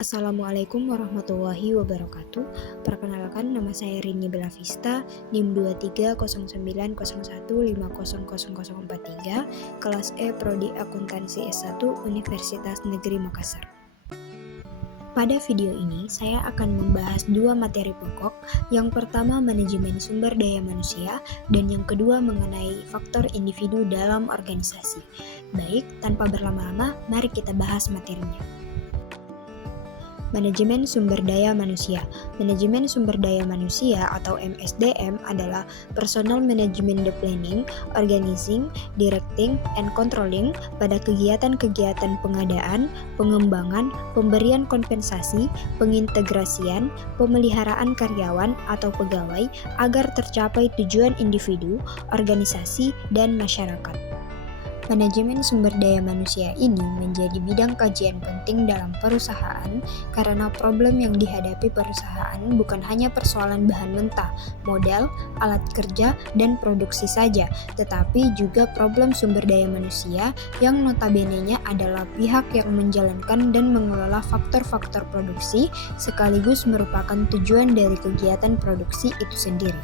Assalamualaikum warahmatullahi wabarakatuh. Perkenalkan, nama saya Rini Belavista, NIM 230901500043, kelas E Prodi Akuntansi S1 Universitas Negeri Makassar. Pada video ini, saya akan membahas dua materi pokok. Yang pertama, manajemen sumber daya manusia, dan yang kedua mengenai faktor individu dalam organisasi. Baik, tanpa berlama-lama, mari kita bahas materinya. Manajemen sumber daya manusia. Manajemen sumber daya manusia atau MSDM adalah personal management the planning, organizing, directing, and controlling pada kegiatan-kegiatan pengadaan, pengembangan, pemberian kompensasi, pengintegrasian, pemeliharaan karyawan atau pegawai agar tercapai tujuan individu, organisasi, dan masyarakat. Manajemen sumber daya manusia ini menjadi bidang kajian penting dalam perusahaan karena problem yang dihadapi perusahaan bukan hanya persoalan bahan mentah, modal, alat kerja, dan produksi saja, tetapi juga problem sumber daya manusia yang notabene-nya adalah pihak yang menjalankan dan mengelola faktor-faktor produksi sekaligus merupakan tujuan dari kegiatan produksi itu sendiri.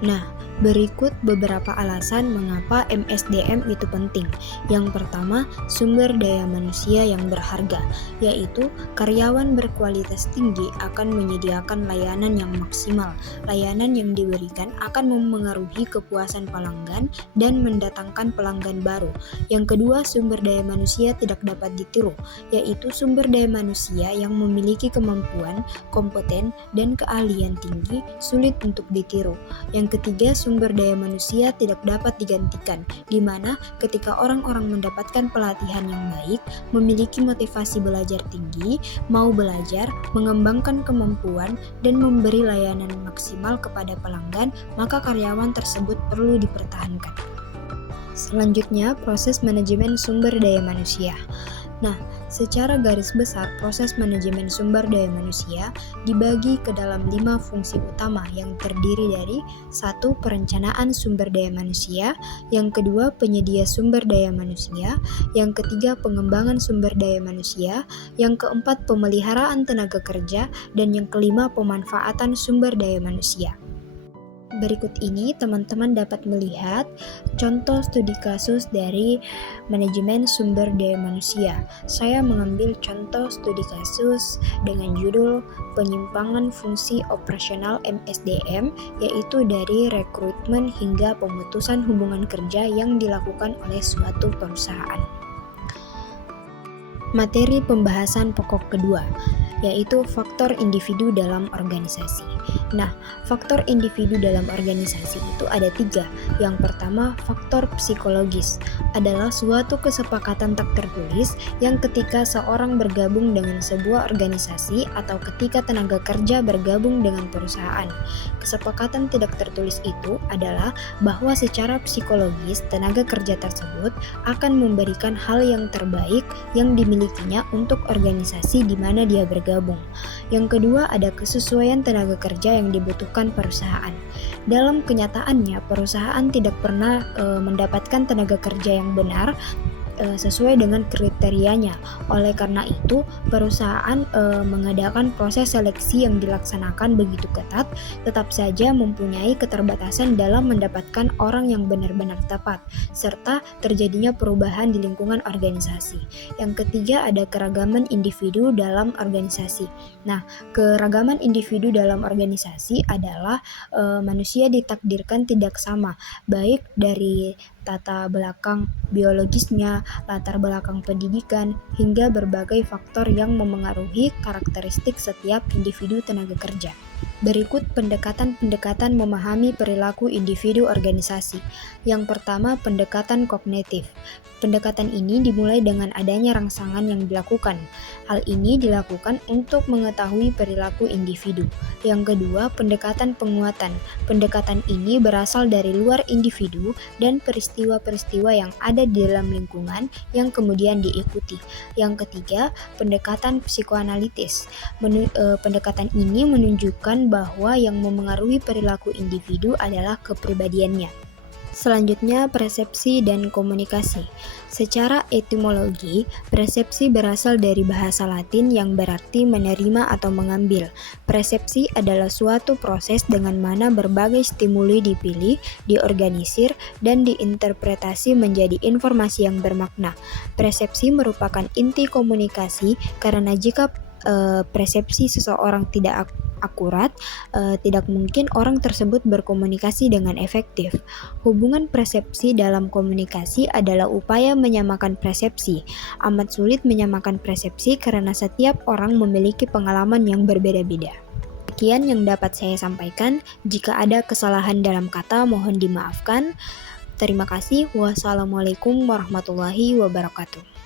Nah, berikut beberapa alasan mengapa MSDM itu penting. Yang pertama, sumber daya manusia yang berharga, yaitu karyawan berkualitas tinggi akan menyediakan layanan yang maksimal. Layanan yang diberikan akan memengaruhi kepuasan pelanggan dan mendatangkan pelanggan baru. Yang kedua, sumber daya manusia tidak dapat ditiru, yaitu sumber daya manusia yang memiliki kemampuan, kompeten, dan keahlian tinggi sulit untuk ditiru. Yang ketiga, sumber daya manusia tidak dapat digantikan, di mana ketika orang-orang mendapatkan pelatihan yang baik, memiliki motivasi belajar tinggi, mau belajar, mengembangkan kemampuan, dan memberi layanan maksimal kepada pelanggan, maka karyawan tersebut perlu dipertahankan. Selanjutnya, proses manajemen sumber daya manusia. Nah, secara garis besar, proses manajemen sumber daya manusia dibagi ke dalam 5 fungsi utama yang terdiri dari 1. Perencanaan sumber daya manusia, yang kedua penyedia sumber daya manusia, yang ketiga pengembangan sumber daya manusia, yang keempat pemeliharaan tenaga kerja, dan yang kelima pemanfaatan sumber daya manusia. Berikut ini teman-teman dapat melihat contoh studi kasus dari manajemen sumber daya manusia. Saya mengambil contoh studi kasus dengan judul penyimpangan fungsi operasional MSDM, yaitu dari rekrutmen hingga pemutusan hubungan kerja yang dilakukan oleh suatu perusahaan. Materi pembahasan pokok kedua, yaitu faktor individu dalam organisasi. Nah, faktor individu dalam organisasi itu ada 3. Yang pertama, faktor psikologis adalah suatu kesepakatan tak tertulis yang ketika seorang bergabung dengan sebuah organisasi atau ketika tenaga kerja bergabung dengan perusahaan. Kesepakatan tidak tertulis itu adalah bahwa secara psikologis tenaga kerja tersebut akan memberikan hal yang terbaik yang dimilikinya untuk organisasi di mana dia bergabung. Yang kedua, ada kesesuaian tenaga kerja yang dibutuhkan perusahaan. Dalam kenyataannya, perusahaan tidak pernah mendapatkan tenaga kerja yang benar sesuai dengan kriterianya. Oleh karena itu, perusahaan mengadakan proses seleksi yang dilaksanakan begitu ketat, tetap saja mempunyai keterbatasan dalam mendapatkan orang yang benar-benar tepat, serta terjadinya perubahan di lingkungan organisasi. Yang ketiga, ada keragaman individu dalam organisasi. Nah, keragaman individu dalam organisasi adalah manusia ditakdirkan tidak sama, baik dari tata belakang biologisnya, latar belakang pendidikan, hingga berbagai faktor yang memengaruhi karakteristik setiap individu tenaga kerja. Berikut pendekatan-pendekatan memahami perilaku individu organisasi. Yang pertama, pendekatan kognitif. Pendekatan ini dimulai dengan adanya rangsangan yang dilakukan. Hal ini dilakukan untuk mengetahui perilaku individu. Yang kedua, pendekatan penguatan. Pendekatan ini berasal dari luar individu dan peristiwa-peristiwa yang ada di dalam lingkungan yang kemudian diikuti. Yang ketiga, pendekatan psikoanalitis. Pendekatan ini menunjukkan bahwa yang memengaruhi perilaku individu adalah kepribadiannya. Selanjutnya, persepsi dan komunikasi. Secara etimologi, persepsi berasal dari bahasa Latin yang berarti menerima atau mengambil. Persepsi adalah suatu proses dengan mana berbagai stimuli dipilih, diorganisir, dan diinterpretasi menjadi informasi yang bermakna. Persepsi merupakan inti komunikasi karena jika persepsi seseorang tidak akurat, tidak mungkin orang tersebut berkomunikasi dengan efektif. Hubungan persepsi dalam komunikasi adalah upaya menyamakan persepsi. Amat sulit menyamakan persepsi karena setiap orang memiliki pengalaman yang berbeda-beda. Sekian yang dapat saya sampaikan. Jika ada kesalahan dalam kata, mohon dimaafkan. Terima kasih. Wassalamualaikum warahmatullahi wabarakatuh.